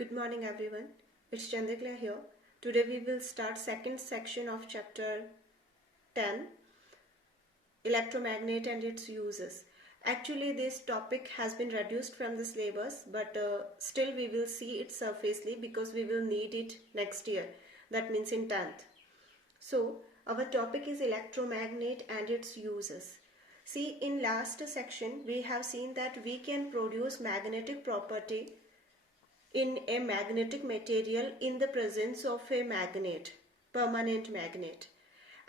Good morning everyone. It's Chandrakala here. Today we will start second section of chapter 10, electromagnet and its uses. Actually this topic has been reduced from the syllabus, but still we will see it surfacely because we will need it next year. That means in 10th. So our topic is electromagnet and its uses. See, in last section we have seen that we can produce magnetic property in a magnetic material in the presence of a magnet, permanent magnet.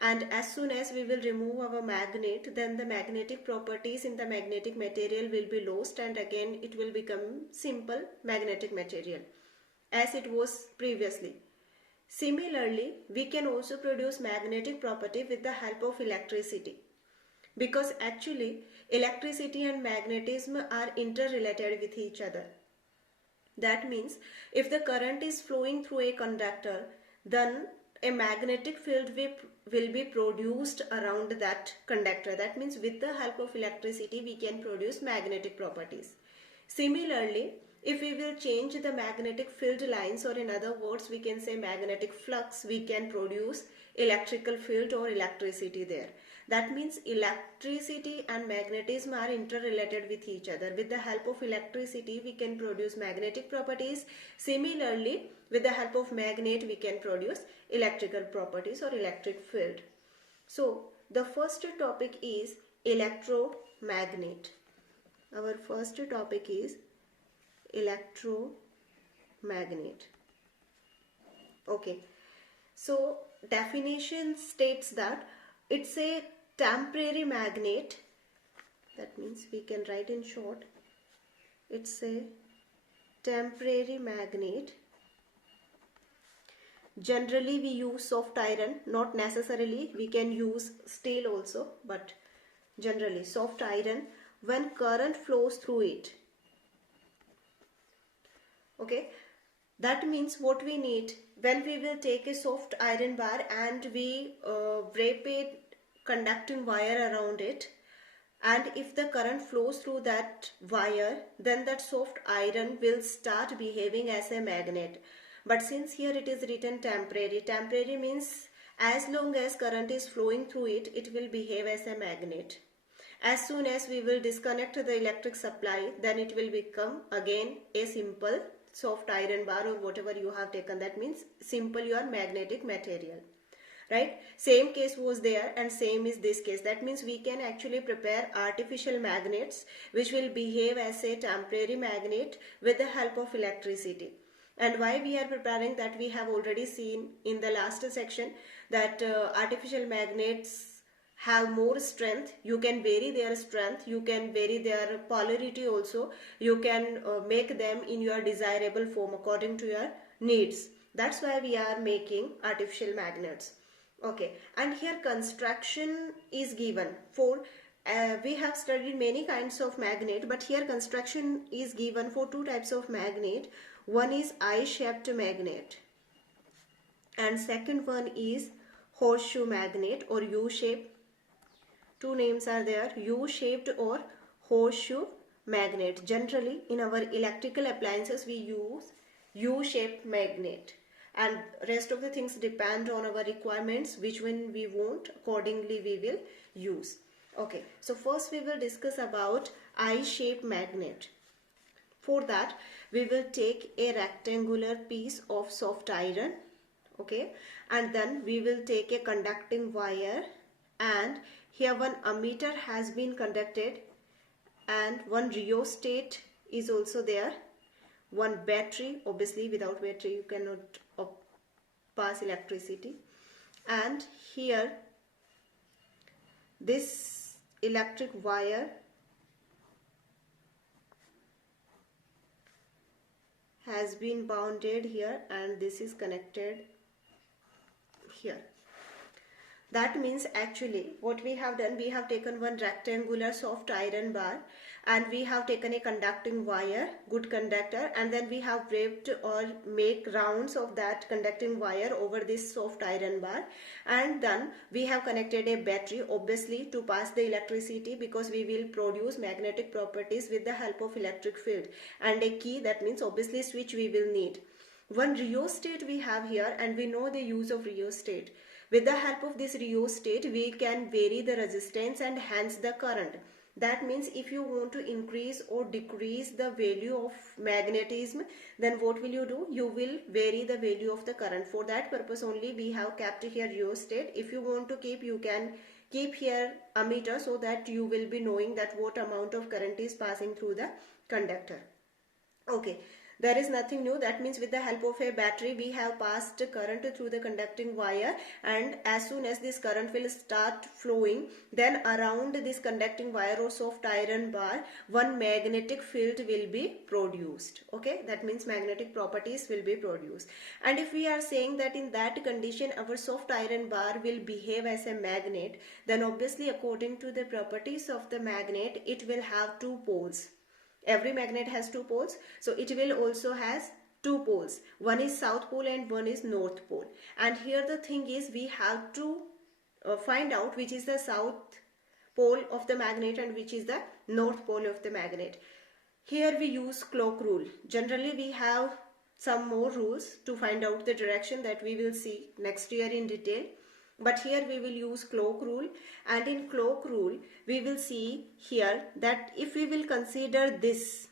And as soon as we will remove our magnet, then the magnetic properties in the magnetic material will be lost and again it will become simple magnetic material as it was previously. Similarly, we can also produce magnetic property with the help of electricity, because actually electricity and magnetism are interrelated with each other. That means if the current is flowing through a conductor, then a magnetic field will be produced around that conductor. That means with the help of electricity we can produce magnetic properties. Similarly, if we will change the magnetic field lines, or in other words we can say magnetic flux, we can produce electrical field or electricity there. That means electricity and magnetism are interrelated with each other. With the help of electricity we can produce magnetic properties. Similarly, with the help of magnet we can produce electrical properties or electric field. So the first topic is electromagnet. Our first topic is electromagnet. Okay, so definition states that it's a temporary magnet. That means we can write in short, it's a temporary magnet. Generally we use soft iron, not necessarily, we can use steel also, but generally soft iron when current flows through it. Okay, that means what we need, when we will take a soft iron bar and we wrap a conducting wire around it, and if the current flows through that wire, then that soft iron will start behaving as a magnet. But since here it is written temporary, temporary means as long as current is flowing through it, it will behave as a magnet. As soon as we will disconnect the electric supply, then it will become again a simple soft iron bar or whatever you have taken. That means simple your magnetic material, right? Same case was there and same is this case. That means we can actually prepare artificial magnets which will behave as a temporary magnet with the help of electricity. And why we are preparing that, we have already seen in the last section that artificial magnets have more strength. You can vary their strength, you can vary their polarity also, you can make them in your desirable form according to your needs. That's why we are making artificial magnets. Okay, and here construction is given for we have studied many kinds of magnet, but here construction is given for two types of magnet. One is eye-shaped magnet and second one is horseshoe magnet or U-shaped. Two names are there, U-shaped or horseshoe magnet. Generally in our electrical appliances we use U-shaped magnet, and rest of the things depend on our requirements, which one we want, accordingly we will use. Okay, so first we will discuss about eye-shaped magnet. For that we will take a rectangular piece of soft iron, okay, and then we will take a conducting wire, and here one ammeter has been conducted and one rheostat is also there, one battery, obviously without battery you cannot pass electricity, and here this electric wire has been bounded here and this is connected here. That means actually what we have done, we have taken one rectangular soft iron bar and we have taken a conducting wire, good conductor, and then we have wrapped or make rounds of that conducting wire over this soft iron bar, and then we have connected a battery obviously to pass the electricity, because we will produce magnetic properties with the help of electric field, and a key, that means obviously switch we will need. One rheostat we have here, and we know the use of rheostat. With the help of this rheostat, we can vary the resistance and hence the current. That means if you want to increase or decrease the value of magnetism, then what will you do? You will vary the value of the current. For that purpose only we have kept here rheostat. If you want to keep, you can keep here ammeter, so that you will be knowing that what amount of current is passing through the conductor. Okay. There is nothing new. That means with the help of a battery we have passed current through the conducting wire, and as soon as this current will start flowing, then around this conducting wire or soft iron bar one magnetic field will be produced. Okay, that means magnetic properties will be produced. And if we are saying that in that condition our soft iron bar will behave as a magnet, then obviously according to the properties of the magnet it will have two poles. Every magnet has two poles, so it will also has two poles. One is south pole and one is north pole. And here the thing is, we have to find out which is the south pole of the magnet and which is the north pole of the magnet. Here we use clock rule. Generally we have some more rules to find out the direction that we will see next year in detail. But here we will use clock rule, and in clock rule we will see here that if we will consider this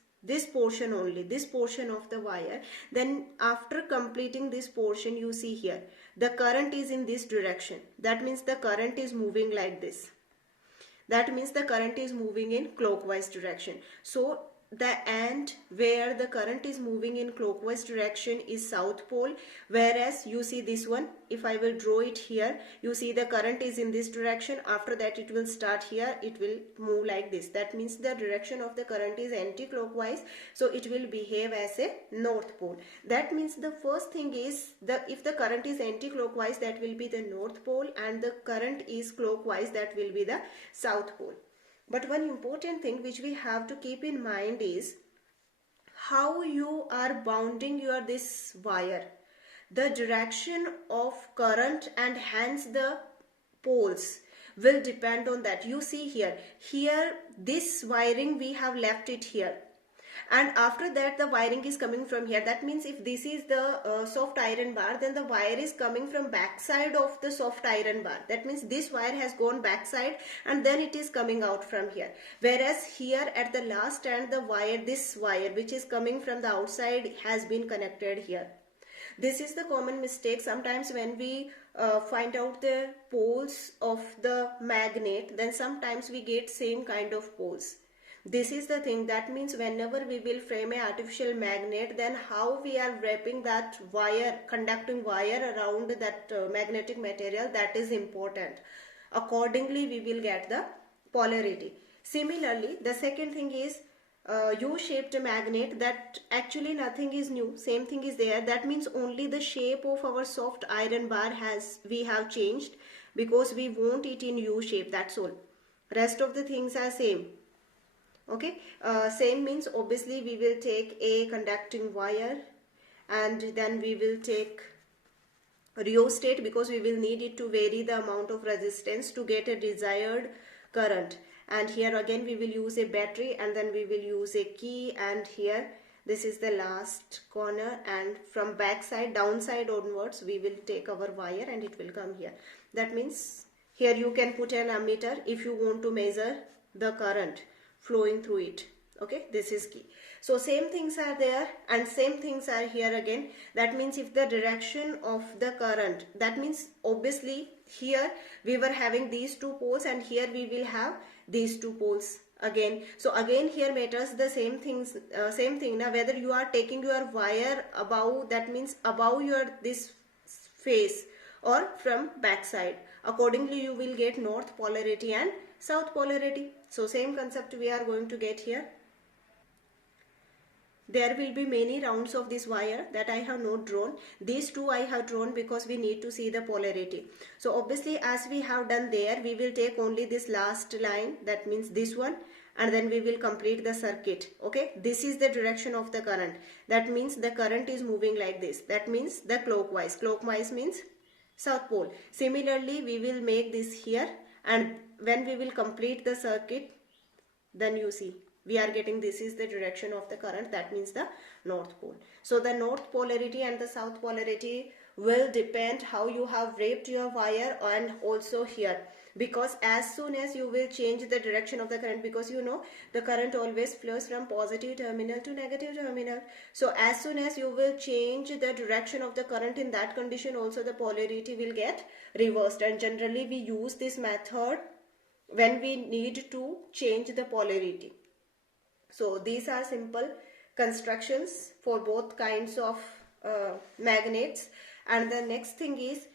portion only, this portion of the wire, then after completing this portion, you see here the current is in this direction. That means the current is moving like this. That means the current is moving in clockwise direction. So the end where the current is moving in clockwise direction is south pole, whereas you see this one, if I will draw it here, you see the current is in this direction. After that it will start here, it will move like this. That means the direction of the current is anti-clockwise, so it will behave as a north pole. That means the first thing is, if the current is anti-clockwise, that will be the north pole, and the current is clockwise, that will be the south pole. But one important thing which we have to keep in mind is how you are bounding this wire. The direction of current and hence the poles will depend on that. You see here this wiring we have left it here, and after that the wiring is coming from here. That means if this is the soft iron bar, then the wire is coming from backside of the soft iron bar. That means this wire has gone backside and then it is coming out from here. Whereas here at the last end, the wire, this wire which is coming from the outside, has been connected here. This is the common mistake sometimes when we find out the poles of the magnet, then sometimes we get same kind of poles. This is the thing. That means whenever we will frame an artificial magnet, then how we are wrapping that wire, conducting wire around that magnetic material, that is important. Accordingly we will get the polarity. Similarly, the second thing is U-shaped magnet, that actually nothing is new, same thing is there. That means only the shape of our soft iron bar we have changed, because we want it in U shape, that's all. Rest of the things are same. Okay, same means obviously we will take a conducting wire, and then we will take rheostat, because we will need it to vary the amount of resistance to get a desired current. And here again we will use a battery, and then we will use a key, and here this is the last corner, and from back side, downside onwards, we will take our wire and it will come here. That means here you can put an ammeter if you want to measure the current flowing through it. Okay, this is key. So same things are there and same things are here again. That means if the direction of the current, that means obviously here we were having these two poles and here we will have these two poles again. So again here matters the same things, same thing. Now whether you are taking your wire above, that means above your this face, or from back side. Accordingly you will get north polarity and south polarity. So same concept we are going to get here. there will be many rounds of this wire that I have not drawn. These two I have drawn because we need to see the polarity. So obviously, as we have done there, we will take only this last line, that means this one, and then we will complete the circuit. Okay, this is the direction of the current. That means the current is moving like this. That means the clockwise. Clockwise means south pole. Similarly, we will make this here, and when we will complete the circuit, then you see we are getting this is the direction of the current, that means the north pole. So the north polarity and the south polarity will depend how you have wrapped your wire, and also here, because as soon as you will change the direction of the current, because you know the current always flows from positive terminal to negative terminal. So as soon as you will change the direction of the current, in that condition also the polarity will get reversed, and generally we use this method when we need to change the polarity. So these are simple constructions for both kinds of magnets. And the next thing is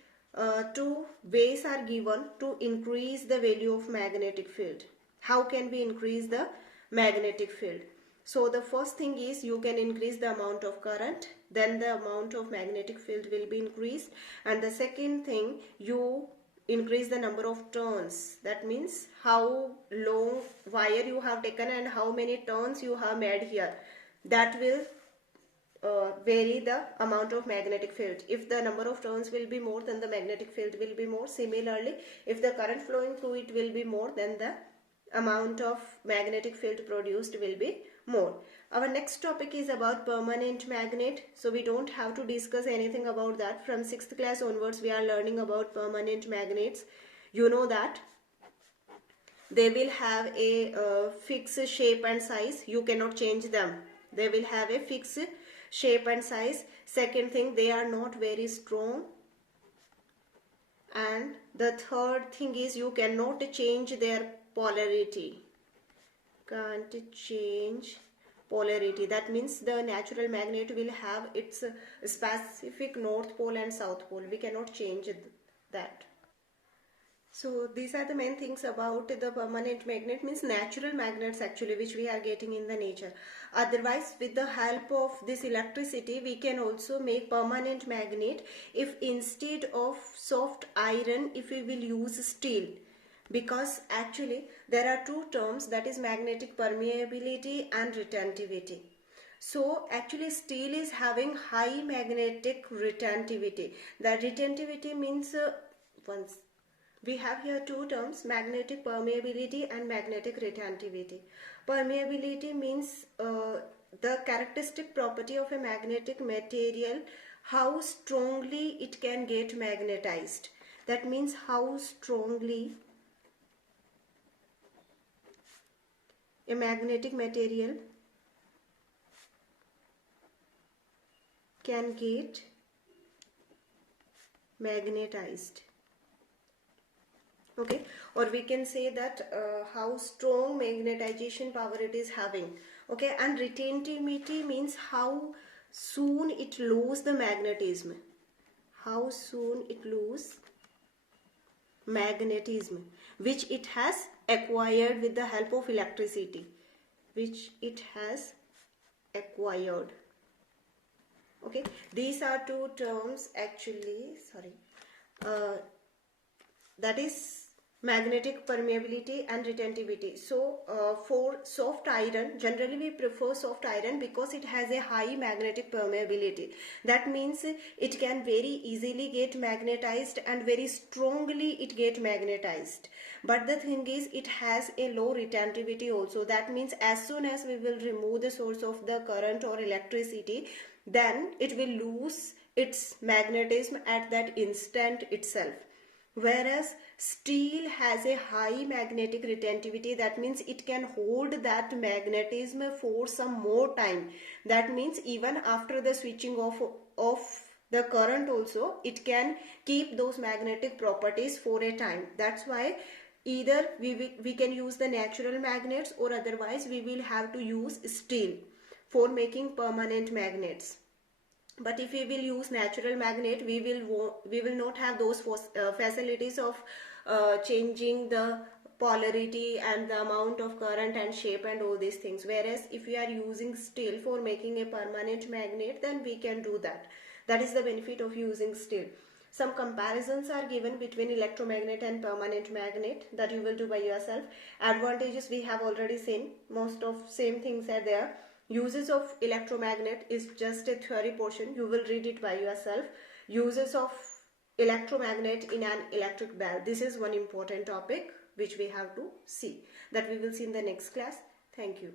two ways are given to increase the value of magnetic field. How can we increase the magnetic field? So the first thing is you can increase the amount of current, then the amount of magnetic field will be increased. And the second thing, you increase the number of turns. That means how long wire you have taken and how many turns you have made here. That will vary the amount of magnetic field. If the number of turns will be more, then the magnetic field will be more. Similarly, if the current flowing through it will be more, then the amount of magnetic field produced will be more. Our next topic is about permanent magnet. So we don't have to discuss anything about that. From 6th class onwards we are learning about permanent magnets. You know that they will have a fixed shape and size. You cannot change them. They will have a fixed shape and size. Second thing, they are not very strong. And the third thing is you cannot change their polarity. Can't change polarity. That means the natural magnet will have its specific north pole and south pole. We cannot change that. So these are the main things about the permanent magnet, means natural magnets actually, which we are getting in the nature. Otherwise, with the help of this electricity, we can also make permanent magnet if instead of soft iron, if we will use steel. Because actually there are two terms, that is magnetic permeability and retentivity. So actually steel is having high magnetic retentivity. The retentivity means once we have here two terms, magnetic permeability and magnetic retentivity. Permeability means the characteristic property of a magnetic material, how strongly it can get magnetized. That means how strongly a magnetic material can get magnetized. Okay, or we can say that how strong magnetization power it is having. Okay, and retentivity means how soon it loses the magnetism. How soon it loses magnetism, which it has acquired with the help of electricity. Which it has acquired. Okay, these are two terms actually, that is magnetic permeability and retentivity. So for soft iron, generally we prefer soft iron because it has a high magnetic permeability. That means it can very easily get magnetized and very strongly it get magnetized. But the thing is, it has a low retentivity also. That means as soon as we will remove the source of the current or electricity, then it will lose its magnetism at that instant itself. Whereas steel has a high magnetic retentivity, that means it can hold that magnetism for some more time. That means even after the switching off of the current also, it can keep those magnetic properties for a time. That's why either we can use the natural magnets, or otherwise we will have to use steel for making permanent magnets. But if we will use natural magnet, we will not have those facilities of changing the polarity and the amount of current and shape and all these things. Whereas if we are using steel for making a permanent magnet, then we can do that. That is the benefit of using steel. Some comparisons are given between electromagnet and permanent magnet that you will do by yourself. Advantages we have already seen. Most of same things are there. Uses of electromagnet is just a theory portion. You will read it by yourself. Uses of electromagnet in an electric bell. This is one important topic which we have to see. That we will see in the next class. Thank you.